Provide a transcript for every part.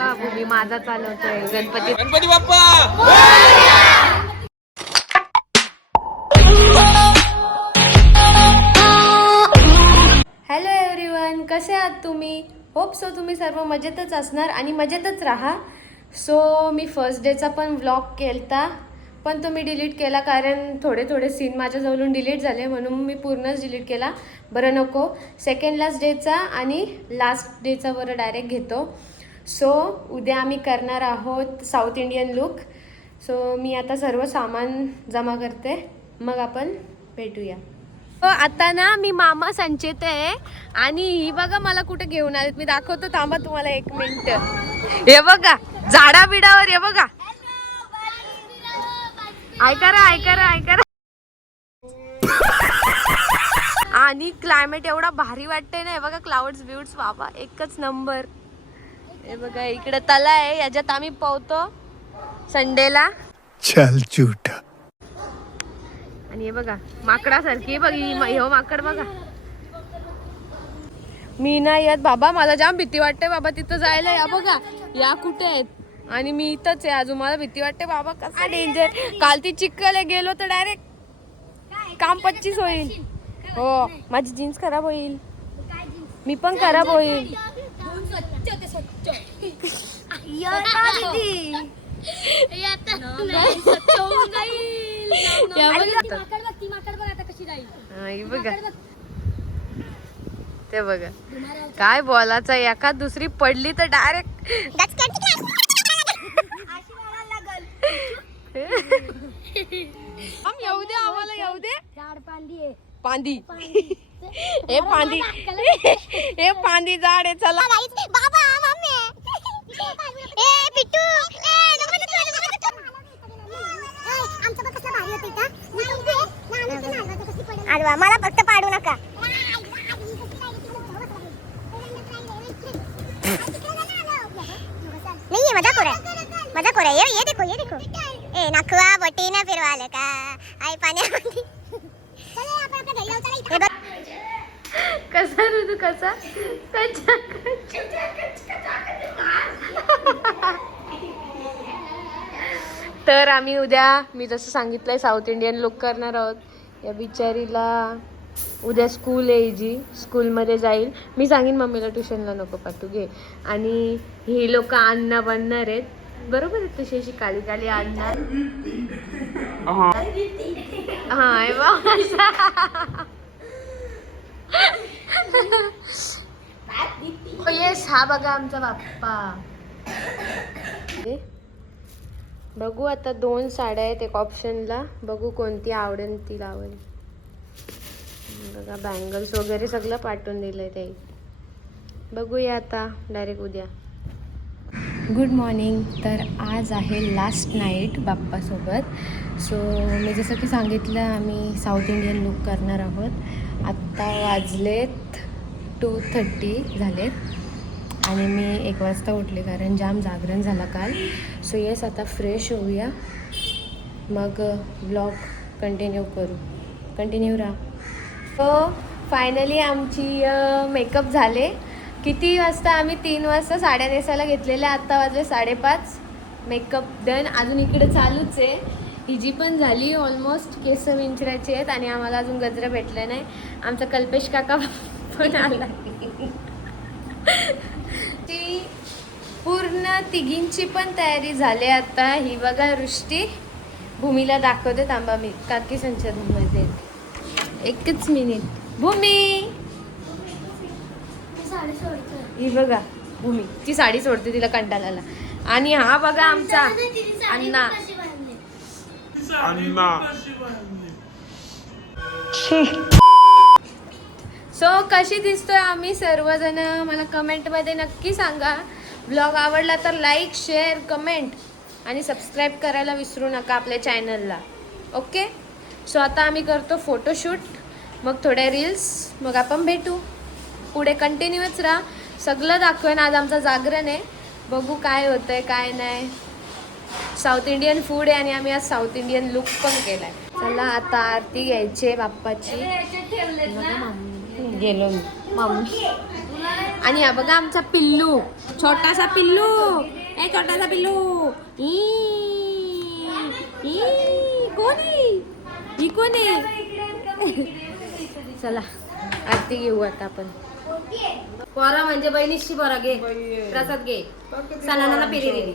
बघा भूमी माझा चालवतोय Ganpati Ganpati Bappa. Hello everyone, कसे आहात तुम्ही? होप सो तुम्ही सर्व मजेतच असणार आणि मजेतच राहा. सो मी फर्स्ट डेचा पण व्लॉग केलता, पण तो मी डिलीट केला कारण थोडे सीन माझ्याजवळून डिलीट झाले, म्हणून मी पूर्णच डिलीट केला. बरं नको, सेकंड लास्ट डेचा आणि लास्ट डेचा बरं डायरेक्ट घेतो. सो उद्या आम्ही करणार आहोत साऊथ इंडियन लुक. सो मी आता सर्व सामान जमा करते, मग आपण भेटूया. आता ना मी मामा संचेत आहे आणि ही बघा मला कुठे घेऊन आलेत. मी दाखवतो, थांबा तुम्हाला 1 मिनिट. हे बघा झाडा बिडावर, हे बघा. ऐका. आणि क्लायमेट एवढा भारी वाटतंय ना. हे बघा क्लाउड्स बिउड्स, बाबा एकच नंबर. हे बघा इकडे तला आहे, याच्यात आम्ही पोहतो संडेला. चल झूठा. आणि हे बघा माकडासारखी बघ हे माकड बघा. मी नाही येत बाबा, मला जाम भीती वाटते बाबा तिथं जायला. या बघा या कुठे आहेत आणि मी इथंच आहे अजून. मला भीती वाटते बाबा, कसा डेंजर. काल ती चिखल गेलो तर डायरेक्ट काम 25 होईल. हो माझी जीन्स खराब होईल, मी पण खराब होईल. ते बघा काय बोलायचं, एखाद दुसरी पडली तर डायरेक्ट येऊ दे आम्हाला, येऊ दे. पांदी हे पांदी हे पांदी झाड आहे. चला मला फक्त पाडू नका. नहीं मजाक हो रहा है. ये देखो ए नखवा बटी ना फिरवाले का आई पाण्यामध्ये. कसा ऋतू कसा तर आम्ही उद्या मी जसं सांगितलंय साऊथ इंडियन लुक करणार आहोत. या बिचारीला उद्या स्कूल आहे, जी स्कूलमध्ये जाईल. मी सांगेन मम्मीला ट्युशनला नको पाठवू घे. आणि ही लोक अण्णा बनणार आहेत, बरोबर आहे. तशी अशी काली काली आणणार. येस हा बघा आमचा बाप्पा. बघू आता 2 साड्या आहेत एक ऑप्शनला, बघू कोणती आवडेल ती लावेल. बघा बँगल्स वगैरे सगळं पाठवून दिलंय ते. बघूया आता डायरेक्ट उद्या. Good morning. तर आज आहे लास्ट नाईट बाप्पासोबत. सो मी जसं की सांगितलं आम्ही साऊथ इंडियन लुक करणार आहोत. आत्ता वाजलेत 2:30 झालेत आणि मी 1 वाजता उठले कारण जाम जागरण झाला काल. सो येस आता फ्रेश होऊया, मग ब्लॉग कंटिन्यू राहा. सो फायनली आमची मेकअप झाले. किती वाजता आम्ही 3 वाजता साड्या नेसायला घेतलेल्या, आत्ता वाजले 5:30. मेकअप डन, अजून इकडे चालूच आहे. हिजी पण झाली ऑलमोस्ट. केस विंचरायचे आहेत आणि आम्हाला अजून गजरा भेटला नाही. आमचा कल्पेश काका पण आला. ती पूर्ण तिघींची पण तयारी झाली आता. ही बघा वृष्टी, भूमीला दाखवते थांबा मी. काकी संचामध्ये 1च मिनिट. भूमी ही बघा भूमी, ती साडी सोडते, तिला कंटाळाला. आणि हा बघा आमचा अण्णा. सो कशी दिसतोय आम्ही सर्वजण मला कमेंटमध्ये नक्की सांगा. ब्लॉग आवडला तर लाईक शेअर कमेंट आणि सबस्क्राईब करायला विसरू नका आपल्या चॅनलला. ओके. सो आता आम्ही करतो फोटोशूट, मग थोड्या रील्स, मग आपण भेटू पुढे. कंटिन्यूच राहा, सगळं दाखवेन. आज आमचं जागरण आहे, बघू काय होतंय काय नाही. साऊथ इंडियन फूड आहे आणि आम्ही आज साऊथ इंडियन लुक पण केलाय. चला आता आरती घ्यायची बाप्पाची. गेलो मम्मी आणि हा बघा आमचा पिल्लू, छोटासा पिल्लू, ए छोटासा पिल्लू. ई, ई, कोण आहे ही, कोण आहे? चला आरती घेऊ आता आपण. पोरा म्हणजे बहिणीशी पोरा घे, प्रसाद घे. सणाना पिरी दिली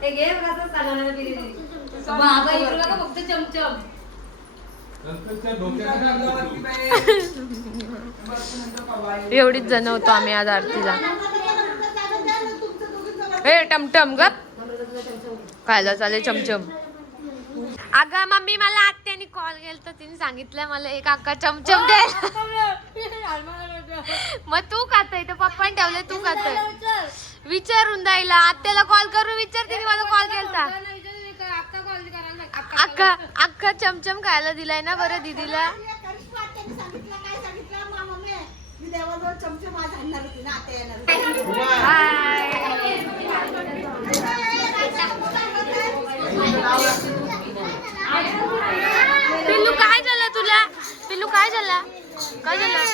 ते घे प्रसाद, सणाना पिरी दिली. बाबा इकडं का फक्त चमचम. एवढीच जण होतो आम्ही आज आरतीला. हे टमटम गप खायला चालेल चमचम. अगं मम्मी मला आत्याने कॉल केला तर तिने सांगितलं मला एक अक्का चमचम दे. मग तू खातय तर पप्पाने ठेवले, तू खातय विचारून द्यायला. आत्याला कॉल करून विचार, तिने मला कॉल केलता. अक्का अक्का चमचम खायला दिलाय ना बरं दीदीला. पिल्लू काय झालं तुला? पिल्लू काय झालं? काय झालं?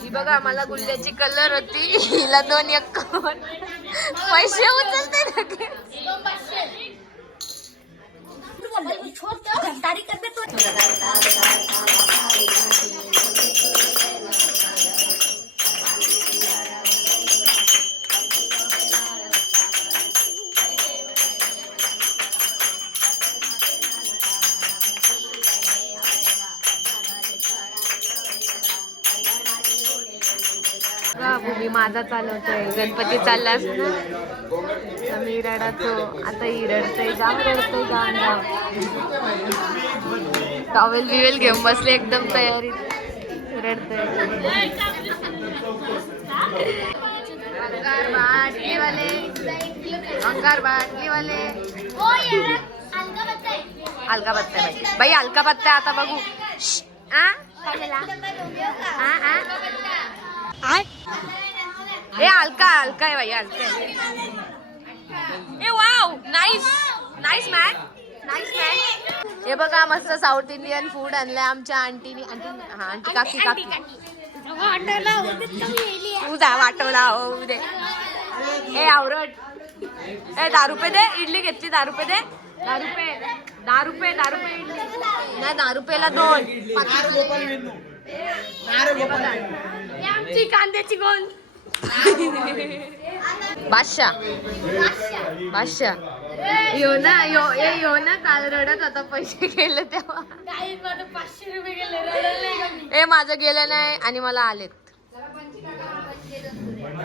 ही बघा मला गुल्ल्याची कलर होती, हिला 2 1 पैसे उचलते. भूमी माझा चालवतोय, गणपती चालला असतो मी रडातो. आता ही रडतय, जाम रडतय, जाम टॉवेल बिवेल घेऊन बसले एकदम तयारीत, रडतय. अंगार बाटलीवाले, अंगार बाटलीवाले. अलका बत्ता बाई, अलका बत्ता आता बघू. ए अलका, अलका आहे बाई, अलका. ए wow, nice nice man, nice man. हे बघा मस्त साऊथ इंडियन फूड आणलंय आमच्या आंटीनी. हा आंटी, काकी काकी तुझा वाटवला होऊ दे. ए आवरट, ए 10 रुपये दे, इडली घेतली 10 रुपये दे. 10 रुपये, 10 रुपये, 10 रुपये इडली नाही, 10 रुपयाला 2. आमची कांद्याची गोंद. बादशाह, बादशाह यो ना काल रडत होता पैसे गेले तेव्हा. 500 रुपये गेले. ए माझं गेलं नाही आणि मला आलेत.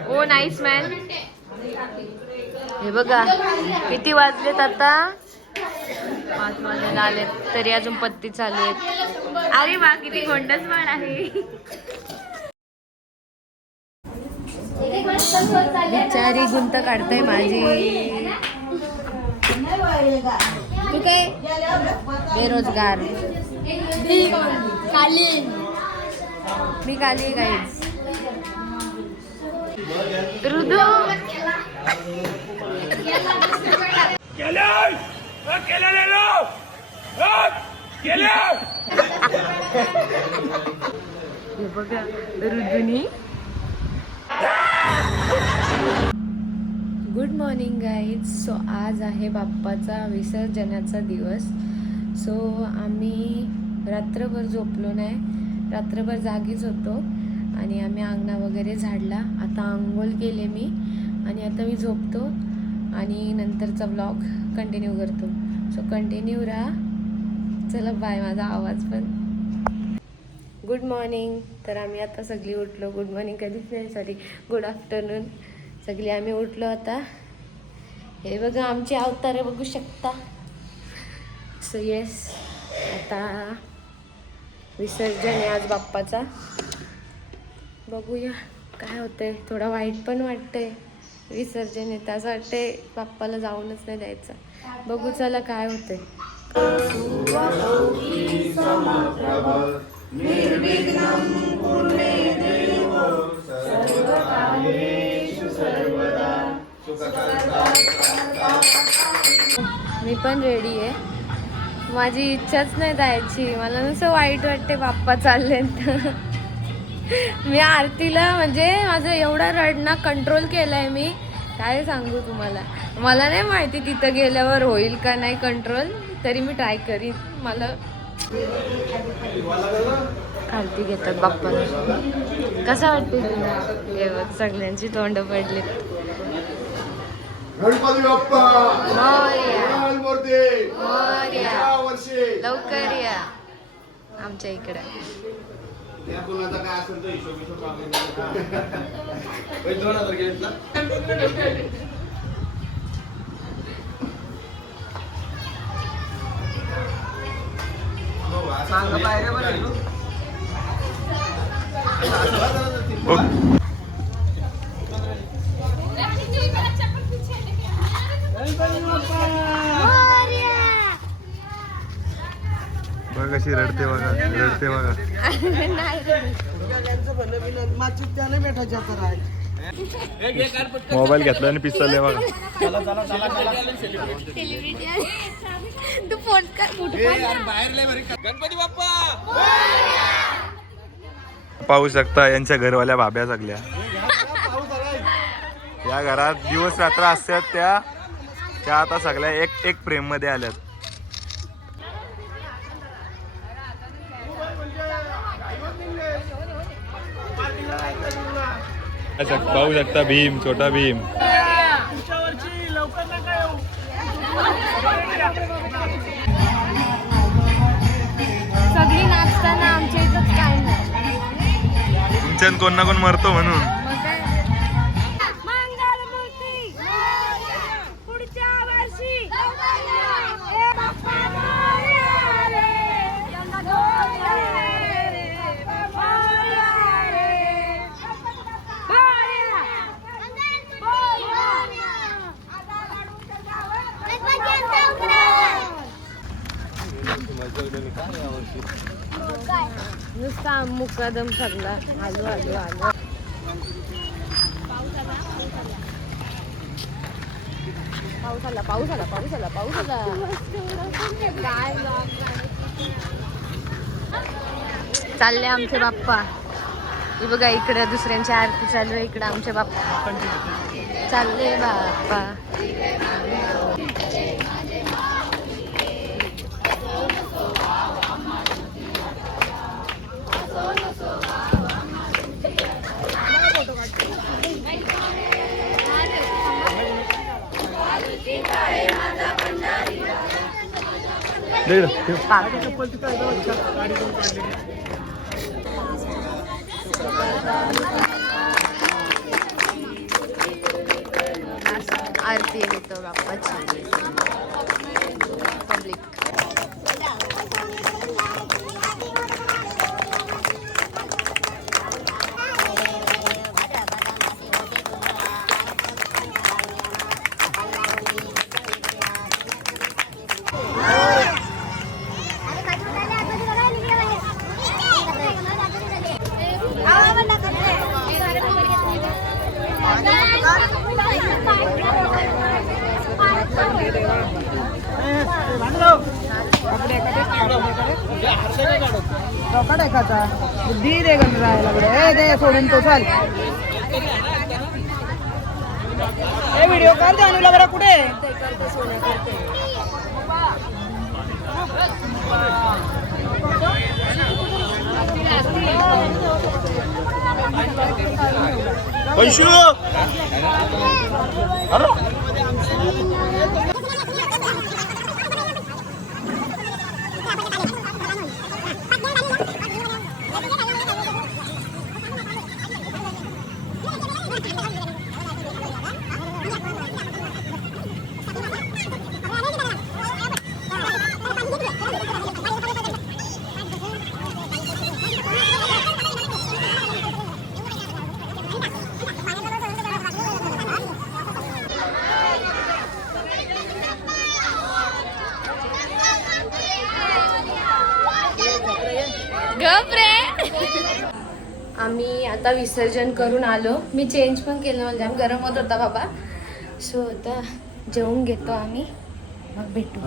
ओ नाईस मॅन. हे बघा किती वाजलेत आता, 5 वाजायला आलेत तरी अजून पत्ती चालू आहेत. अरे वा किती गोंडस वाण आहे. बिचारी गुंत काढताय माझी. तू काय बेरोजगार. मी काली गाईज. रुदू हे बघा रुदूनी. Good morning guys. सो आज आहे बाप्पाचा विसर्जनाचा दिवस. सो आम्ही रात्रभर झोपलो नाही, रात्रभर जागीच होतो आणि आम्ही अंगणा वगैरे झाडला. आता आंघोळ केले मी आणि आता मी झोपतो आणि नंतरचा व्लॉग कंटिन्यू करतो. सो कंटिन्यू राहा. चला बाय. माझा आवाज पण. Good morning. तर आम्ही आता सगळी उठलो. गुड मॉर्निंग कधीच नाही, सॉरी गुड आफ्टरनून. सगळी आम्ही उठलो आता. हे बघा आमचे अवतारे बघू शकता. सो येस, आता विसर्जन आहे आज बाप्पाचा. बघूया काय होतंय. थोडा वाईट पण वाटतंय. विसर्जन आहे असं वाटतंय बाप्पाला जाऊनच नाही द्यायचं. बघू चला काय होतंय. मी पण पण रेडी आहे. माझी इच्छाच नाही जायची, मला नुसतं वाईट वाटते बाप्पा चालले तर. मी आरतीला म्हणजे माझं एवढा रडणं कंट्रोल केलाय मी, काय सांगू तुम्हाला. मला नाही माहिती तिथं गेल्यावर होईल का नाही कंट्रोल, तरी मी ट्राय करीन. मला आरती घेतात बाप्पाला. कसं वाटते तुला? हे बघ सगळ्यांची तोंड पडली. गणपती बाप्पा मोरया मूर्ती मोरया, वर्षी लवकर या आमच्या इकडे. त्या कोणाचा काय असेल तर हिशोब हिशोब 2000 घेतला. बघ कशी रडते बघा, रडते बघा. मोबाईल घेतला आणि पिस्तले बघा. तू फोन कर. पाहू शकता यांच्या घरवाल्या भाभ्या सगळ्या. या घरात दिवस रात्र असतात त्या आता सगळ्या एक प्रेम मध्ये आल्यात. पाहू शकता भीम, छोटा भीम. सगळी नाचताना आमच्या इथं काय नाही. तुमच्यात कोण ना कोण मरतो म्हणून. मग काय? मंगलमूर्ती पुढच्या वर्षी नुसता मुकादम सगळा. आलो आलो आलो. पाऊस आला पाऊस आला पाऊस आला पाऊस आला. काय चालले आमचे बाप्पा. हे बघा इकडे दुसऱ्यांची आरती चालू आहे, इकडे आमचे बाप्पा चालले बाप्पा. आरती येतो बाप्पाची. पब्लिक बुद्धी रे गण राहायला लागले. दे सोडून तो चाल. हे व्हिडिओ काढ दे अनुला बरं. कुठे आम्ही आता विसर्जन करून आलो. मी चेंज पण केलं, मला जाम गरम होत होता बाबा. सो आता जेवून घेतो आम्ही. मग भेटू.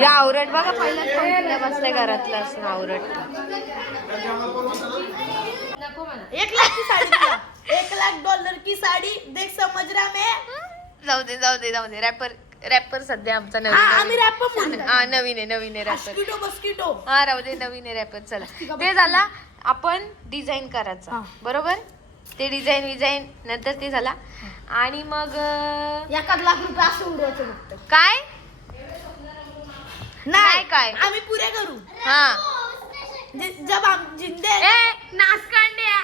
या आवरट बघा पहिल्याच पंक्तीला बसलाय घरातलं असून आवरट. नको मला. 1 लाख की साड़ी दिया, $1 लाख की साड़ी देख समझ रहा मैं. जाऊ दे रॅपर सध्या आमचा आम्ही नवीन रॅपर बोलतो. हा नवीन आहे रॅपर. बस्किटो हा राहू दे नवीन आहे रॅपर. चला ते झाला आपण डिझाईन करायचा बरोबर. ते डिझाईन नंतर ते झाला आणि मग 1 लाख रुपये असं उडवायचं फक्त. काय नाही काय आम्ही पुरे करू. हा जब हम जिंदे ए नाचकांड्या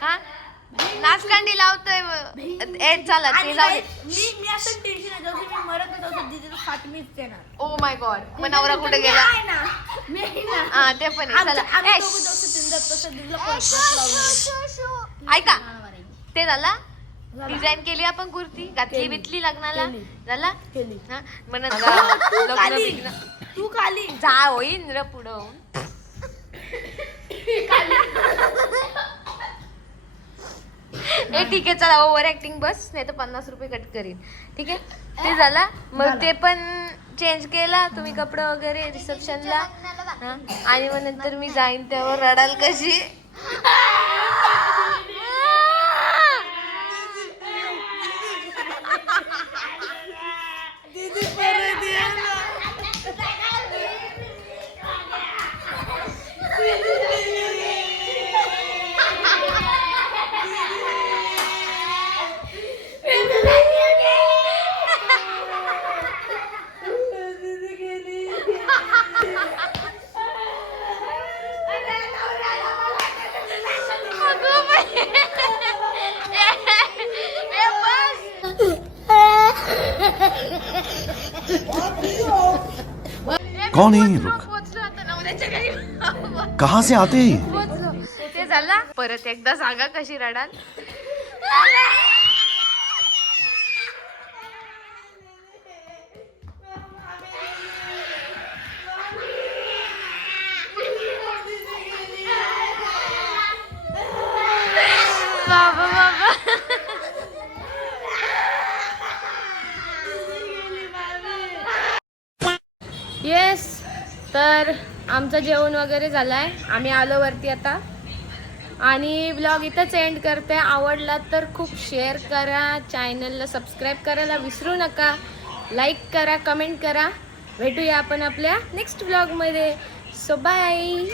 हा नाचकांडी लावतोय ए चला ते जाऊ दे. मी असं टेन्शन आहे जसं मी मरत नाही तसं दीदीचं फाट मीच देणार. ओ माय गॉड मग नवरा कुठे गेला. आहे ना मी आहे ना. हा ते पण आहे. चला आम्ही ए, दोघं जसं दीदीला तसं दीदीला परत हात लावणार. ऐका ते झाला. डिझाईन केली आपण कुर्ती घातली बितली लग्नाला झाला केली. हा मग तू लग्न खाली बिग्न तू खाली जा होईन र पुढं. ए ठीक आहे चला ओव्हर ऍक्टिंग बस नाही तर 50 रुपये कट करीन. ठीक आहे ते झाला. मग ते पण चेंज केला तुम्ही कपडे वगैरे रिसेप्शनला. आणि मग नंतर मी जाईन त्यावर रडाल कशी. कौन है ये लोग? पोचलो आता नवऱ्याच्या घरी. कहाँ से आते हैं ये? पोचलो ते झाला. परत एकदा सांगा कशी रडाल. बाबा येस तर आमचं जेवण वगैरे झालं आहे. आम्ही आलो वरती आता आणि ब्लॉग इथंच एंड करते. आवडला तर खूप शेअर करा. चॅनलला सबस्क्राईब करायला विसरू नका. लाईक करा कमेंट करा. भेटूया आपण आपल्या नेक्स्ट ब्लॉगमध्ये. So bye.